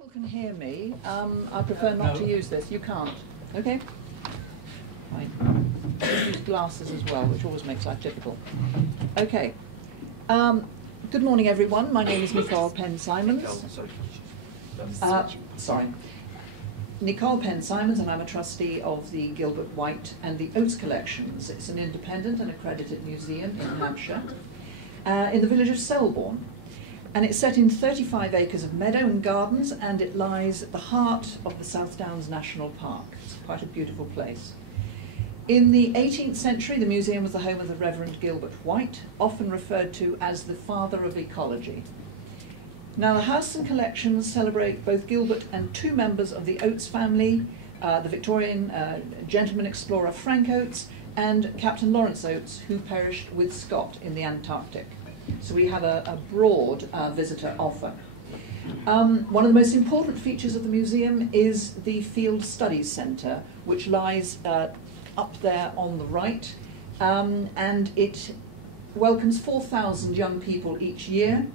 People can hear me. I prefer not to use this. You can't. Okay? Fine. Use glasses as well, which always makes life difficult. Okay. Good morning, everyone. My name is Nicole Penn Symons. Nicole Penn Symons, and I'm a trustee of the Gilbert, White and the Oates collections. It's an independent and accredited museum in Hampshire, in the village of Selborne. And it's set in 35 acres of meadow and gardens, and it lies at the heart of the South Downs National Park. It's quite a beautiful place. In the 18th century, the museum was the home of the Reverend Gilbert White, often referred to as the father of ecology. Now, the house and collections celebrate both Gilbert and two members of the Oates family, the Victorian gentleman explorer Frank Oates and Captain Lawrence Oates, who perished with Scott in the Antarctic. So we have a broad visitor offer. One of the most important features of the museum is the Field Studies Centre, which lies up there on the right, and it welcomes 4,000 young people each year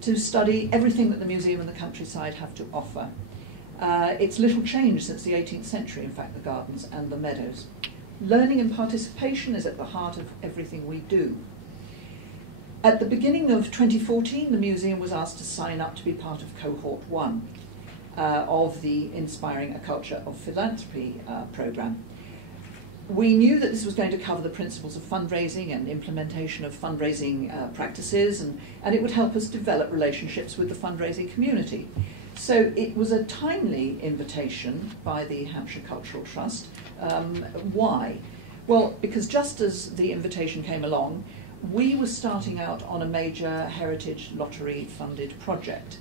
to study everything that the museum and the countryside have to offer. It's little changed since the 18th century, in fact, the gardens and the meadows. Learning and participation is at the heart of everything we do. At the beginning of 2014, the museum was asked to sign up to be part of cohort 1 of the Inspiring a Culture of Philanthropy programme. We knew that this was going to cover the principles of fundraising and implementation of fundraising practices, and it would help us develop relationships with the fundraising community. So it was a timely invitation by the Hampshire Cultural Trust. Why? Well, because just as the invitation came along, we were starting out on a major heritage lottery funded project.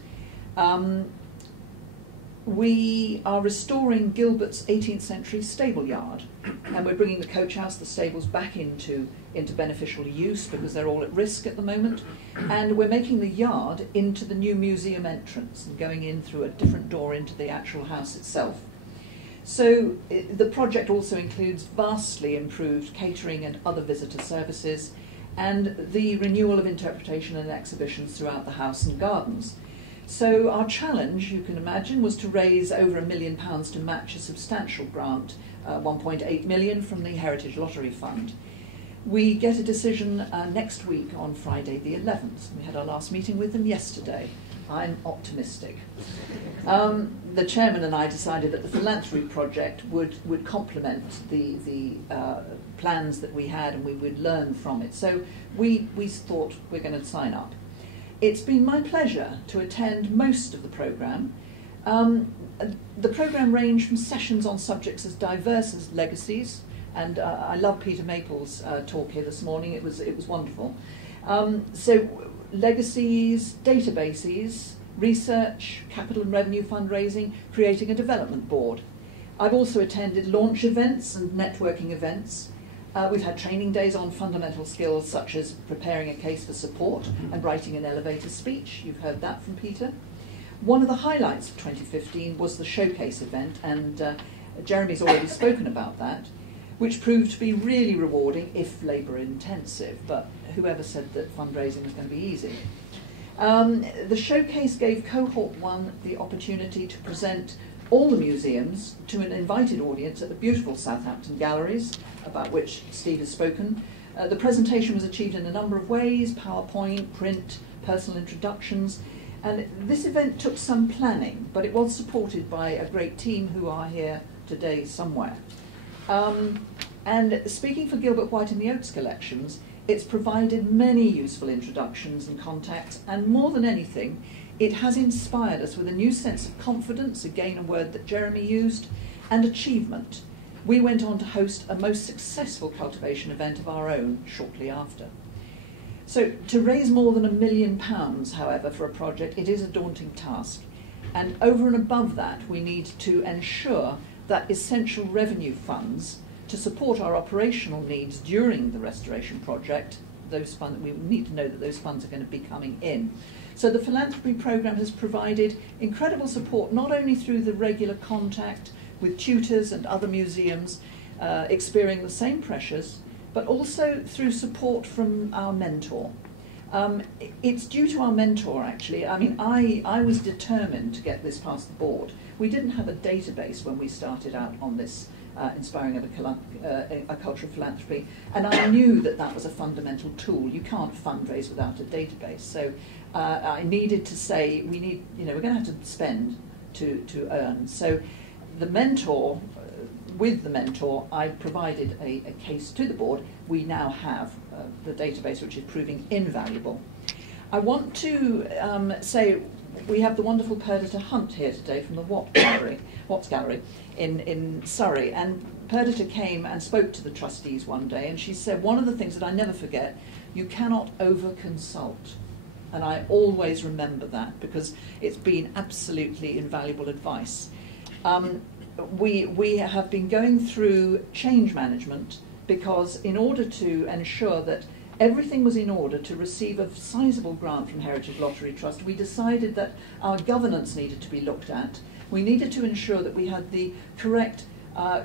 We are restoring Gilbert's 18th century stable yard, and we're bringing the coach house, the stables, back into beneficial use because they're all at risk at the moment, and we're making the yard into the new museum entrance and going in through a different door into the actual house itself. So the project also includes vastly improved catering and other visitor services, and the renewal of interpretation and exhibitions throughout the house and gardens. So our challenge, you can imagine, was to raise over £1 million to match a substantial grant, 1.8 million from the Heritage Lottery Fund. We get a decision next week on Friday the 11th. We had our last meeting with them yesterday. I'm optimistic. The chairman and I decided that the philanthropy project would complement the plans that we had, and we would learn from it. So we thought we're going to sign up. It's been my pleasure to attend most of the programme. The programme ranged from sessions on subjects as diverse as legacies, and I love Peter Maple's talk here this morning. It was wonderful. So legacies, databases, research, capital and revenue fundraising, creating a development board. I've also attended launch events and networking events. We've had training days on fundamental skills such as preparing a case for support and writing an elevator speech. You've heard that from Peter. One of the highlights of 2015 was the showcase event, and Jeremy's already spoken about that, which proved to be really rewarding if labour intensive, but whoever said that fundraising was going to be easy. The showcase gave cohort 1 the opportunity to present all the museums to an invited audience at the beautiful Southampton galleries, about which Steve has spoken. The presentation was achieved in a number of ways: PowerPoint, print, personal introductions, and this event took some planning, but it was supported by a great team who are here today somewhere. And speaking for Gilbert, White and the Oates collections, it's provided many useful introductions and contacts, and more than anything, it has inspired us with a new sense of confidence, again a word that Jeremy used, and achievement. We went on to host a most successful cultivation event of our own shortly after. So to raise more than £1 million, however, for a project, it is a daunting task. And over and above that, we need to ensure that essential revenue funds to support our operational needs during the restoration project, those funds, we need to know that those funds are going to be coming in. So the philanthropy programme has provided incredible support, not only through the regular contact with tutors and other museums experiencing the same pressures, but also through support from our mentor. It's due to our mentor, actually. I mean, I was determined to get this past the board. We didn't have a database when we started out on this inspiring a culture of philanthropy, and I knew that that was a fundamental tool. You can't fundraise without a database. So I needed to say, we're going to have to spend to earn. So the mentor, with the mentor, I provided a case to the board. We now have the database, which is proving invaluable. I want to say we have the wonderful Perdita Hunt here today from the Watts Gallery in Surrey. And Perdita came and spoke to the trustees one day, and she said, one of the things that I never forget, you cannot over-consult. And I always remember that, because it's been absolutely invaluable advice. We have been going through change management, because in order to ensure that everything was in order to receive a sizable grant from Heritage Lottery Trust, we decided that our governance needed to be looked at. We needed to ensure that we had the correct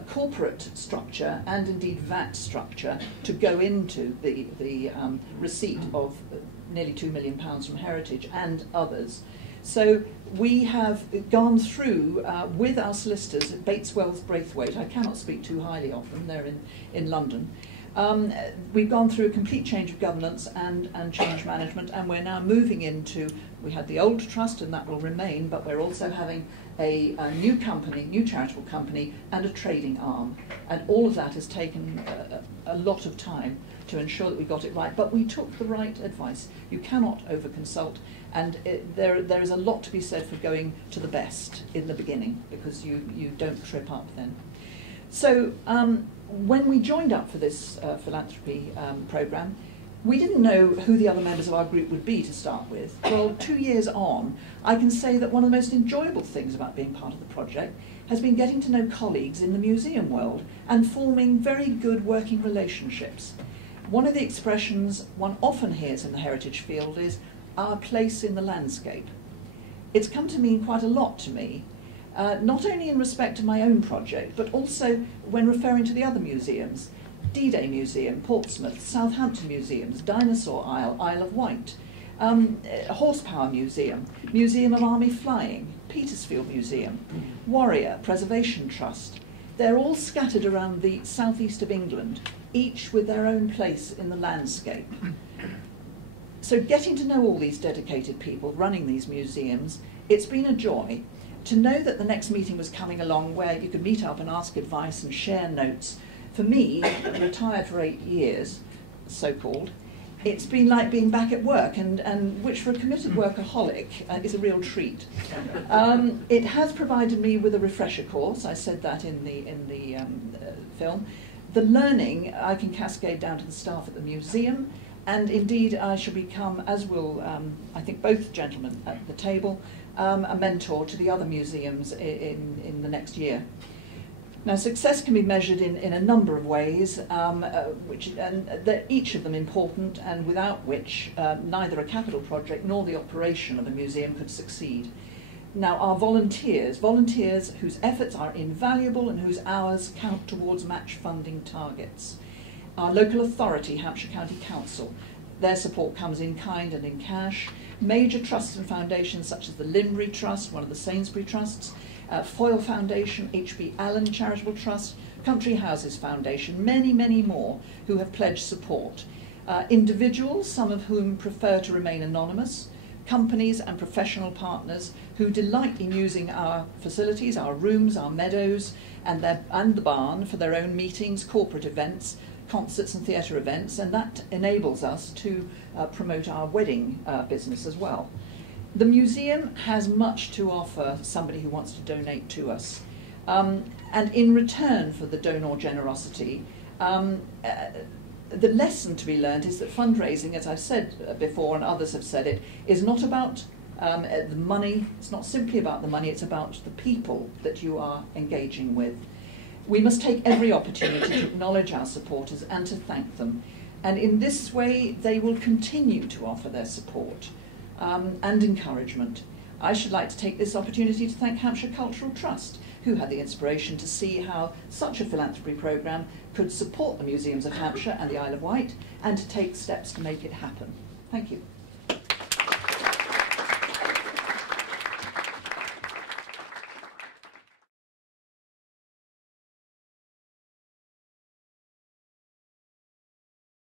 corporate structure and indeed VAT structure to go into the receipt of nearly £2 million from Heritage and others. So we have gone through with our solicitors at Bates Wells Braithwaite. I cannot speak too highly of them, they're in London. We've gone through a complete change of governance and change management, and we're now moving into, we had the old trust and that will remain, but we're also having a new company, new charitable company, and a trading arm. And all of that has taken a lot of time to ensure that we got it right, but we took the right advice. You cannot over-consult, and there is a lot to be said for going to the best in the beginning, because you don't trip up then. So when we joined up for this philanthropy programme, we didn't know who the other members of our group would be to start with. Well, 2 years on, I can say that one of the most enjoyable things about being part of the project has been getting to know colleagues in the museum world and forming very good working relationships. One of the expressions one often hears in the heritage field is our place in the landscape. It's come to mean quite a lot to me, not only in respect to my own project, but also when referring to the other museums. D-Day Museum, Portsmouth, Southampton Museums, Dinosaur Isle, Isle of Wight, Horsepower Museum, Museum of Army Flying, Petersfield Museum, Warrior Preservation Trust. They're all scattered around the southeast of England, each with their own place in the landscape. So getting to know all these dedicated people running these museums, it's been a joy to know that the next meeting was coming along where you could meet up and ask advice and share notes. For me, retired for 8 years, so-called, it's been like being back at work, and which for a committed workaholic is a real treat. It has provided me with a refresher course. I said that in the film. The learning I can cascade down to the staff at the museum, and indeed I shall become, as will I think both gentlemen at the table, a mentor to the other museums in the next year. Now, success can be measured in a number of ways, each of them important, and without which neither a capital project nor the operation of a museum could succeed. Now, our volunteers whose efforts are invaluable and whose hours count towards match funding targets. Our local authority, Hampshire County Council, their support comes in kind and in cash. Major trusts and foundations such as the Limbury Trust, one of the Sainsbury Trusts, Foyle Foundation, H.B. Allen Charitable Trust, Country Houses Foundation, many, many more who have pledged support. Individuals, some of whom prefer to remain anonymous, companies and professional partners who delight in using our facilities, our rooms, our meadows, and the barn for their own meetings, corporate events, concerts and theatre events, and that enables us to promote our wedding business as well. The museum has much to offer somebody who wants to donate to us. And in return for the donor generosity, the lesson to be learned is that fundraising, as I've said before and others have said it, is not about the money. It's not simply about the money, it's about the people that you are engaging with. We must take every opportunity to acknowledge our supporters and to thank them. And in this way, they will continue to offer their support and encouragement. I should like to take this opportunity to thank Hampshire Cultural Trust, who had the inspiration to see how such a philanthropy programme could support the museums of Hampshire and the Isle of Wight, and to take steps to make it happen. Thank you.